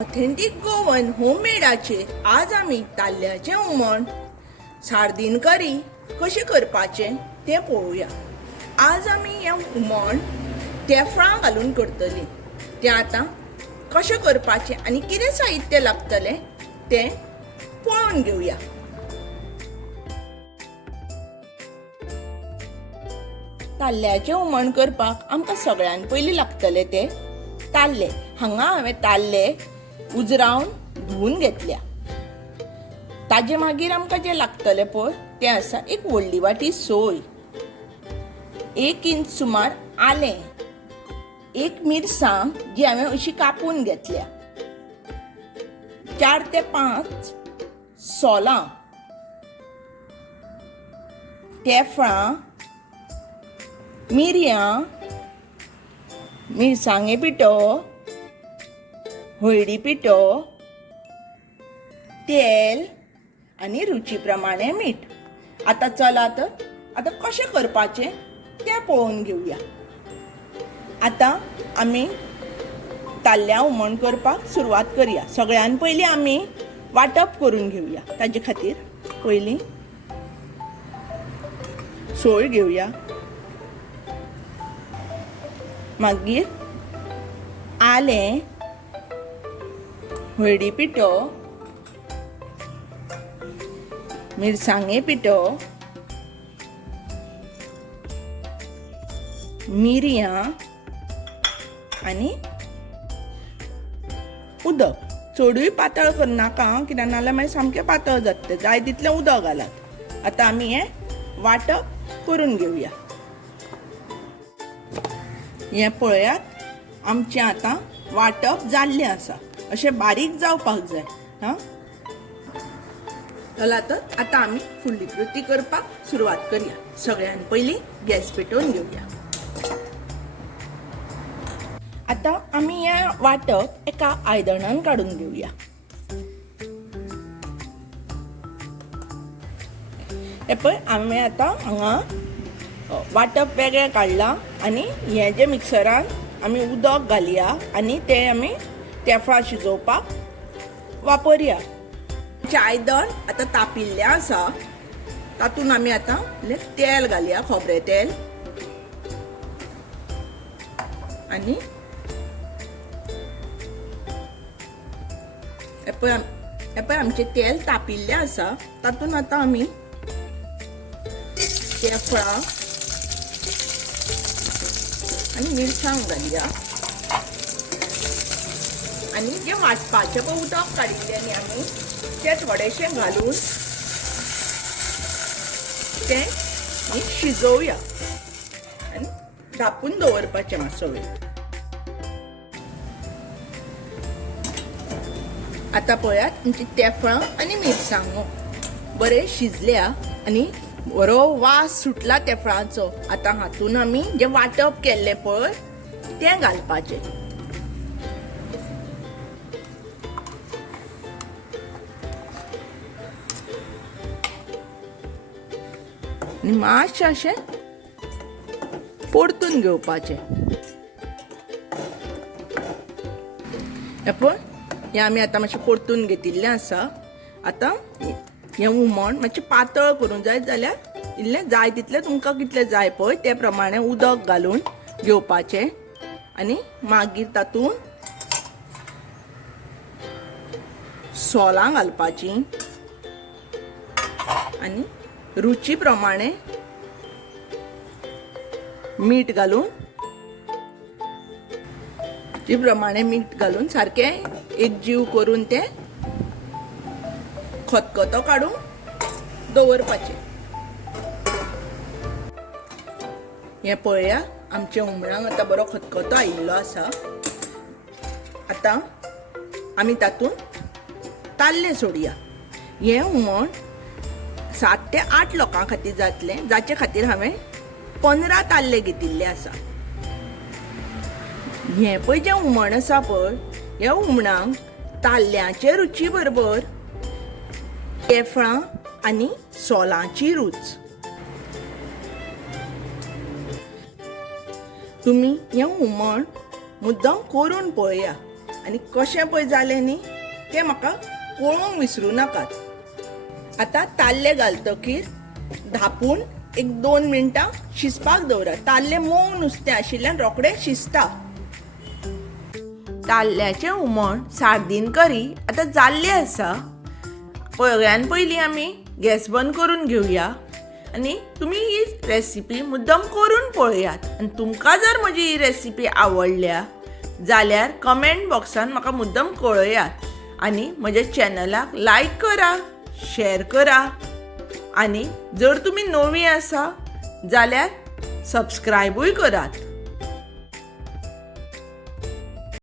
ऑथेंटिक गोवन होममेडाचेर आज आमी ताल्ल्याचें हुमण सार्दीन करी कशें करपाचें तें पळोवया। आज आमी हें हुमण तेफळां घालून करतलीं। तें आतां कशें करपाचें आनी कितें साहित्य लागतलें तें पळोवन घेवया। ताल्ल्याचें हुमण करपाक आमकां सगळ्यान पयलीं लागतले ते ताल्ले। हांगा हांवें ताल्ले उजरावन धुवून घेतल्या। ताजे मागीर आमकां जें लागतलें पळय तें आसा एक व्हडली वाटी सोय, 1 इंच सुमार आलें, एक मिरसांग जी हांवें अशी कापून घेतल्या, 4 ते 5 सोलां, तेफळां, मिरयां, मिरसांगे पिठो, हळदी पिठो, तेल आनी रुची प्रमाणे मीठ। आतां चलात आतां कशें करपाचें तें पळोवन घेवया। आतां आमी ताल्ल्या हुमण करपाक सुरवात करया। सगळ्यान पयलीं आमी वांटप करून घेवया। ताजे खातीर पयलीं सोय घेवया, मागीर आलें, हळदी पिठो, मिरसांगे पिठो, मिरयां आनी उदक। चडूय पातळ करनाका कित्याक नाल्यार मागीर सामकें पातळ जाता, जाय तितलें उदक घालात। आतां आमी हें वांटप करून घेवया। हें पळयात, आमचें आतां वांटप जाल्लें आसा, अशें बारीक जावपाक जाय। चला तर आतां आमी फुडली कृती करपाक सुरवात करया। सगळ्यान पयलीं गॅस पेटोवन घेवया। आतां आमी हें वांटप एका आयदनान काडून घेवया। हे पळय हांवें आतां हांगा वांटप वेगळें काडलां आनी हें जें मिक्सरान आमी उदक घालया आनी तें आमी तेफळां शिजोवपाक वापरया। आयदन आतां तापिल्लें आसा, तातूंत आमी आतां तेल घालया, खोबरें तेल, आनी हे पळय आमचें तेल तापिल्लें आसा। तातूंत आतां आमी तेफळां आनी मिरसांग घालया आनी जें वांटपाचें पळय उदक काडिल्लें न्ही आमी तें थोडेंशें घालून तें शिजोवया आनी धापून दवरपाचें मातसो वेळ। आतां पळयात आमची तेफळां आनी मिरसांगो बरें शिजल्या आनी बरो वास सुटला तेफळांचो। आतां हातून आमी जें वांटप केल्लें पळय तें घालपाचें। आनी मातशें अशें परतून घेवपाचें। हे पळय हें आमी आतां मातशें परतून घेतिल्लें आसा। आतां हें हुमण मातशें पातळ करूं जाय जाल्यार इल्लें जाय तितलें तुमकां कितलें जाय पळय ते प्रमाणे उदक घालून घेवपाचें आनी मागीर तातूंत सोलां घालपाचीं आनी रुची प्रमाणे मीठ घालून सारकें एकजीव करून तें खतखतो काडून दवरपाचें। हें पळया आमच्या हुमणाक आतां बरो खतखतो आयिल्लो आसा। आतां आमी तातूंत ताल्ले सोडया। हें हुमण 7 ते 8 लोकां खातीर जातलें, जाचे खातीर हांवें 15 ताल्ले घेतिल्ले आसा। हें पळय जें हुमण आसा पळय ह्या हुमणाक ताल्ल्याचे रुची बरोबर तेफळां आनी सोलांची रूच। तुमी हें हुमण मुद्दाम करून पळया आनी कशें पळय जालें न्ही तें म्हाका पळोवंक विसरूं नाकात। आतां ताल्ले घालतकीर धापून एक 2 मिनटां शिजपाक दवरात। ताल्ले मोव नुस्तें आशिल्ल्यान रोखडें शिजता। ताल्ल्याचें हुमण सारदीन करी आतां जाल्लें आसा। सगळ्यान पयलीं आमी गॅस बंद करून घेवया आनी तुमी ही रेसिपी मुद्दम करून पळयात। आनी तुमकां जर म्हजी ही रेसिपी आवडल्या जाल्यार कमेंट बॉक्सान म्हाका मुद्दम कळयात आनी म्हज्या चॅनलाक लायक करा, शेअर करा आनी जर तुमी नवीं आसा जाल्यार सबस्क्रायबूय करात।